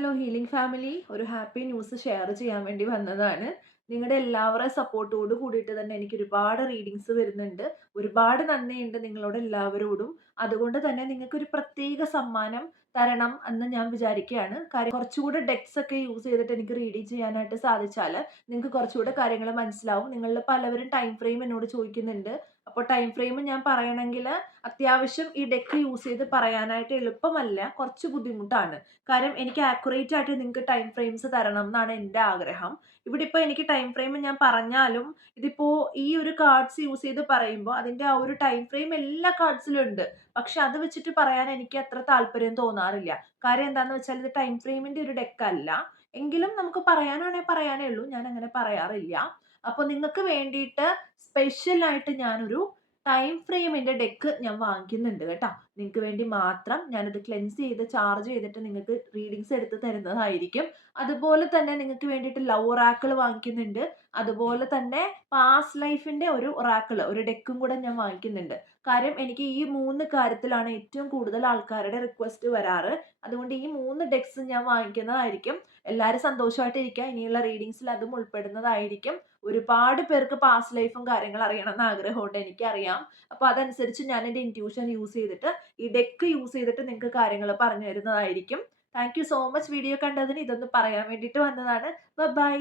Hello healing family, ഒരു happy news share ചെയ്യാൻ വേണ്ടി വന്നതാണ്. നിങ്ങളുടെ എല്ലാവരുടെ സപ്പോർട്ടോട് കൂടിയിട്ട് തന്നെ എനിക്ക് ഒരുപാട് റീഡിങ്സ് വരുന്നുണ്ട്. ഒരുപാട് നന്ദിയുണ്ട് നിങ്ങളോട് എല്ലാവരോടും. അതുകൊണ്ട് തന്നെ നിങ്ങൾക്ക് ഒരു പ്രത്യേക സമ്മാനം തരണം എന്ന് ഞാൻ വിചാരിക്കുകയാണ്. കാര്യം കുറച്ചുകൂടെ ഡെക്സ് ഒക്കെ യൂസ് ചെയ്തിട്ട് എനിക്ക് റീഡിങ് ചെയ്യാനായിട്ട് സാധിച്ചാൽ നിങ്ങൾക്ക് കുറച്ചുകൂടെ കാര്യങ്ങൾ മനസ്സിലാവും. നിങ്ങളിൽ പലവരും ടൈം ഫ്രെയിം എന്നോട് ചോദിക്കുന്നുണ്ട്. അപ്പോൾ ടൈം ഫ്രെയിം ഞാൻ പറയണമെങ്കിൽ അത്യാവശ്യം ഈ ഡെക്ക് യൂസ് ചെയ്ത് പറയാനായിട്ട് എളുപ്പമല്ല, കുറച്ച് ബുദ്ധിമുട്ടാണ്. കാര്യം എനിക്ക് ആക്യുറേറ്റ് ആയിട്ട് നിങ്ങൾക്ക് ടൈം ഫ്രെയിംസ് തരണം എന്നാണ് എൻ്റെ ആഗ്രഹം. ഇവിടെ ഇപ്പോൾ എനിക്ക് ടൈം ഫ്രെയിം ഞാൻ പറഞ്ഞാലും ഇതിപ്പോൾ ഈ ഒരു കാർഡ്സ് യൂസ് ചെയ്ത് പറയുമ്പോൾ അതിൻ്റെ ആ ഒരു ടൈം ഫ്രെയിം എല്ലാ കാർഡ്സിലും ഉണ്ട്. പക്ഷെ അത് വെച്ചിട്ട് പറയാൻ എനിക്ക് അത്ര താല്പര്യം തോന്നാറില്ല. കാര്യം എന്താണെന്ന് വെച്ചാൽ ഇത് ടൈം ഫ്രെയിമിൻ്റെ ഒരു ഡെക്കല്ല. എങ്കിലും നമുക്ക് പറയാനാണെങ്കിൽ പറയാനേ ഉള്ളൂ. ഞാൻ അങ്ങനെ പറയാറില്ല. അപ്പോൾ നിങ്ങൾക്ക് വേണ്ടിയിട്ട് സ്പെഷ്യലായിട്ട് ഞാനൊരു ടൈം ഫ്രെയിമിൻ്റെ ഡെക്ക് ഞാൻ വാങ്ങിക്കുന്നുണ്ട് കേട്ടോ. നിങ്ങൾക്ക് വേണ്ടി മാത്രം ഞാനത് ക്ലെൻസ് ചെയ്ത് ചാർജ് ചെയ്തിട്ട് നിങ്ങൾക്ക് റീഡിങ്സ് എടുത്ത് തരുന്നതായിരിക്കും. അതുപോലെ തന്നെ നിങ്ങൾക്ക് വേണ്ടിയിട്ട് ലവ് ഒറാക്കിൾ വാങ്ങിക്കുന്നുണ്ട്. അതുപോലെ തന്നെ പാസ്റ്റ് ലൈഫിന്റെ ഒരു ഒറാക്കിൾ, ഒരു ഡെക്കും കൂടെ ഞാൻ വാങ്ങിക്കുന്നുണ്ട്. കാര്യം എനിക്ക് ഈ 3 കാര്യത്തിലാണ് ഏറ്റവും കൂടുതൽ ആൾക്കാരുടെ റിക്വസ്റ്റ് വരാറ്. അതുകൊണ്ട് ഈ 3 ഡെക്സ് ഞാൻ വാങ്ങിക്കുന്നതായിരിക്കും. എല്ലാവരും സന്തോഷമായിട്ട് ഇരിക്കുക. ഇനിയുള്ള റീഡിങ്സിൽ അതും ഉൾപ്പെടുന്നതായിരിക്കും. ഒരുപാട് പേർക്ക് പാസ്റ്റ് ലൈഫും കാര്യങ്ങളും അറിയണം എന്ന് ആഗ്രഹമുണ്ട്, എനിക്കറിയാം. അപ്പോൾ അതനുസരിച്ച് ഞാൻ എൻ്റെ ഇൻറ്റ്യൂഷൻ യൂസ് ചെയ്തിട്ട് ഈ ഡെക്ക് യൂസ് ചെയ്തിട്ട് നിങ്ങൾക്ക് കാര്യങ്ങൾ പറഞ്ഞു തരുന്നതായിരിക്കും. Thank you so much video കണ്ടതിന്. ഇതൊന്ന് പറയാൻ വേണ്ടിയിട്ട് വന്നതാണ്. ബൈ.